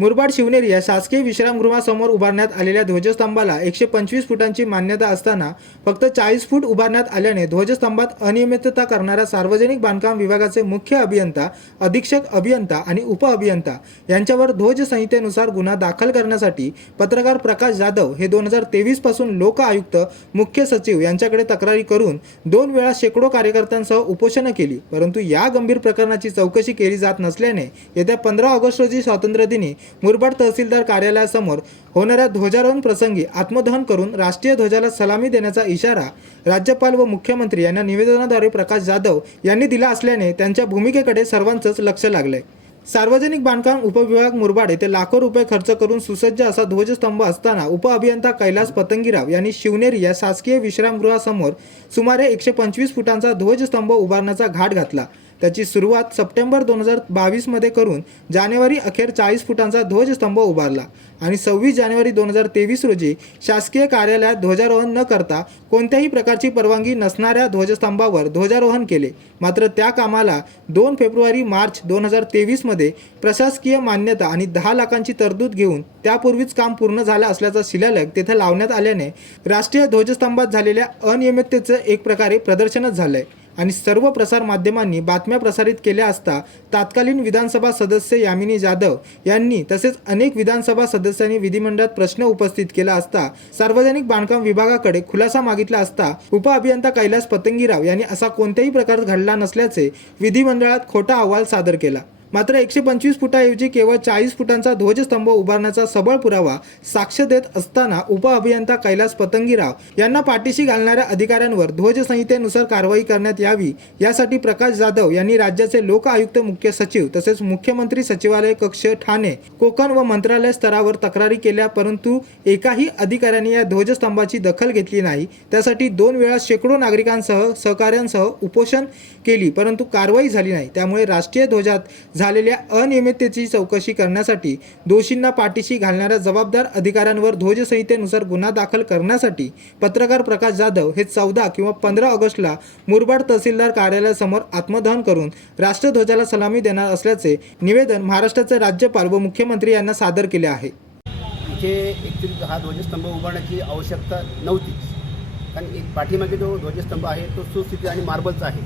मुरबाड शिवनेरी या शासकीय विश्रामगृहासमोर उभारण्यात आलेल्या ध्वजस्तंभाला एकशे पंचवीस फुटांची मान्यता असताना फक्त चाळीस फूट उभारण्यात आल्याने ध्वजस्तंभात अनियमितता करणाऱ्या सार्वजनिक बांधकाम विभागाचे मुख्य अभियंता अधीक्षक अभियंता आणि उपअभियंता यांच्यावर ध्वज संहितेनुसार गुन्हा दाखल करण्यासाठी पत्रकार प्रकाश जाधव हे दोन हजार तेवीसपासून लोक आयुक्त मुख्य सचिव यांच्याकडे तक्रारी करून दोन वेळा शेकडो कार्यकर्त्यांसह उपोषणं केली. परंतु या गंभीर प्रकरणाची चौकशी केली जात नसल्याने येत्या पंधरा ऑगस्ट रोजी स्वातंत्र्यदिनी मुरबाड तहसीलदार कार्यालयासमोर होणाऱ्या ध्वजारोहण प्रसंगी आत्मदहन करून राष्ट्रीय ध्वजाला सलामी देण्याचा इशारा राज्यपाल व मुख्यमंत्री यांना निवेदनाद्वारे प्रकाश जाधव यांनी दिला असल्याने त्यांच्या भूमिकेकडे सर्वांचंच लक्ष लागलंय. सार्वजनिक बांधकाम उपविभाग मुरबाड येथे लाखो रुपये खर्च करून सुसज्ज असा ध्वजस्तंभ असताना उपअभियंता कैलास पतंगीराव यांनी शिवनेरी या शासकीय विश्रामगृहासमोर सुमारे एकशे पंचवीस फुटांचा ध्वजस्तंभ उभारण्याचा घाट घातला. त्याची सुरुवात सप्टेंबर दोन हजार बावीसमध्ये करून जानेवारी अखेर चाळीस फुटांचा ध्वजस्तंभ उभारला. आणि सव्वीस जानेवारी दोन हजार तेवीस रोजी शासकीय कार्यालयात ध्वजारोहण न करता कोणत्याही प्रकारची परवानगी नसणाऱ्या ध्वजस्तंभावर ध्वजारोहण केले. मात्र त्या कामाला दोन फेब्रुवारी मार्च दोन हजार तेवीसमध्ये प्रशासकीय मान्यता आणि दहा लाखांची तरतूद घेऊन त्यापूर्वीच काम पूर्ण झालं असल्याचा शिलालेख तेथे लावण्यात आल्याने राष्ट्रीय ध्वजस्तंभात झालेल्या अनियमिततेचं एक प्रकारे प्रदर्शनच झालंय. आणि सर्व प्रसार माध्यमांनी बातम्या प्रसारित केल्या असता तत्कालीन विधानसभा सदस्य यामिनी जाधव यांनी तसेच अनेक विधानसभा सदस्यांनी विधिमंडळात प्रश्न उपस्थित केला असता सार्वजनिक बांधकाम विभागाकडे खुलासा मागितला असता उपअभियंता कैलास पतंगीराव यांनी असा कोणत्याही प्रकार घडला नसल्याचे विधिमंडळात खोटा अहवाल सादर केला. मात्र एकशे पंचवीस फुटाऐवजी केवळ चाळीस फुटांचा ध्वजस्तंभ उभारण्याचा सबळ पुरावा साक्ष देत असताना उपअभियंता कैलास पतंगीराव यांना पाठीशी घालणाऱ्या अधिकाऱ्यांवर ध्वजसंहितेनुसार कारवाई करण्यात यावी यासाठी प्रकाश जाधव यांनी राज्याचे लोक आयुक्त मुख्य सचिव तसेच मुख्यमंत्री सचिवालय कक्ष ठाणे कोकण व मंत्रालय स्तरावर तक्रारी केल्या परंतु एकाही अधिकाऱ्यांनी या ध्वजस्तंभाची दखल घेतली नाही. त्यासाठी दोन वेळा शेकडो नागरिकांसह सहकाऱ्यांसह उपोषण केली परंतु कारवाई झाली नाही. त्यामुळे राष्ट्रीय ध्वजात झालेल्या अनियमिततेची चौकशी करण्यासाठी दोषींना पाठीशी घालणाऱ्या जबाबदार अधिकाऱ्यांवर ध्वजसंहितेनुसार गुन्हा दाखल करण्यासाठी पत्रकार प्रकाश जाधव हे चौदा किंवा पंधरा ऑगस्टला मुरबाड तहसीलदार कार्यालयासमोर आत्मदहन करून राष्ट्रध्वजाला सलामी देणार असल्याचे निवेदन महाराष्ट्राचे राज्यपाल व मुख्यमंत्री यांना सादर केले आहे. इथे ॲक्च्युली हा ध्वजस्तंभ उभारण्याची आवश्यकता नव्हतीच कारण एक पाठीमागे जो ध्वजस्तंभ आहे तो सुस्थिती आणि मार्बलचा आहे.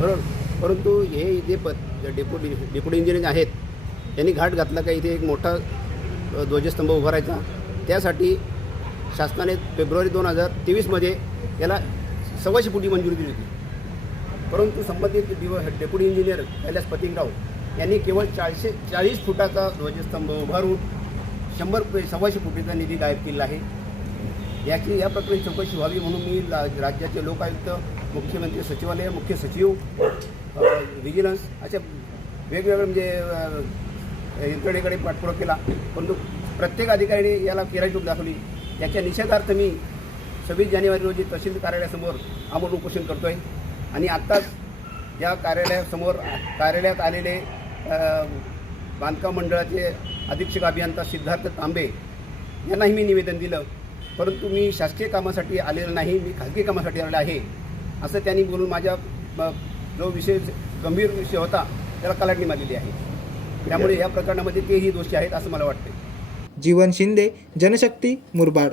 बरोबर? परंतु हे जे प डेप्युटी डेप्युटी इंजिनियर आहेत त्यांनी घाट घातला का इथे एक मोठा ध्वजस्तंभ उभारायचा त्यासाठी शासनाने फेब्रुवारी दोन हजार तेवीसमध्ये याला सव्वाशे फुटी मंजुरी दिली होती. परंतु संबंधित डिव डेप्युटी इंजिनियर कैलास पतिंगराव यांनी केवळ चारशे चाळीस फुटाचा ध्वजस्तंभ उभारून शंभर सव्वाशे फुटीचा निधी गायब केला आहे. याची या प्रकरणी चौकशी व्हावी म्हणून मी राज्याचे लोकायुक्त मुख्यमंत्री सचिवालय मुख्य सचिव व्हिजिलन्स अशा वेगवेगळ्या म्हणजे यंत्रणेकडे पाठपुरावा केला. परंतु प्रत्येक अधिकाऱ्याने याला किरायटूक दाखवली. याच्या निषेधार्थ मी सव्वीस जानेवारी रोजी तहसील कार्यालयासमोर आमरण उपोषण करतो आहे आणि आत्ताच या कार्यालयासमोर कार्यालयात आलेले बांधकाम मंडळाचे अधीक्षक अभियंता सिद्धार्थ तांबे यांनाही मी निवेदन दिलं. परंतु मी शासकीय कामासाठी आलेलं नाही मी खाजगी कामासाठी आलेलं आहे. असं त्यांनी बोलून माझ्या जो विषय गंभीर विषय होता त्याला कलाटणी मारलेली आहे. त्यामुळे या प्रकरणामध्ये तेही दोषी आहेत असं मला वाटतं जीवन शिंदे जनशक्ती मुरबाड.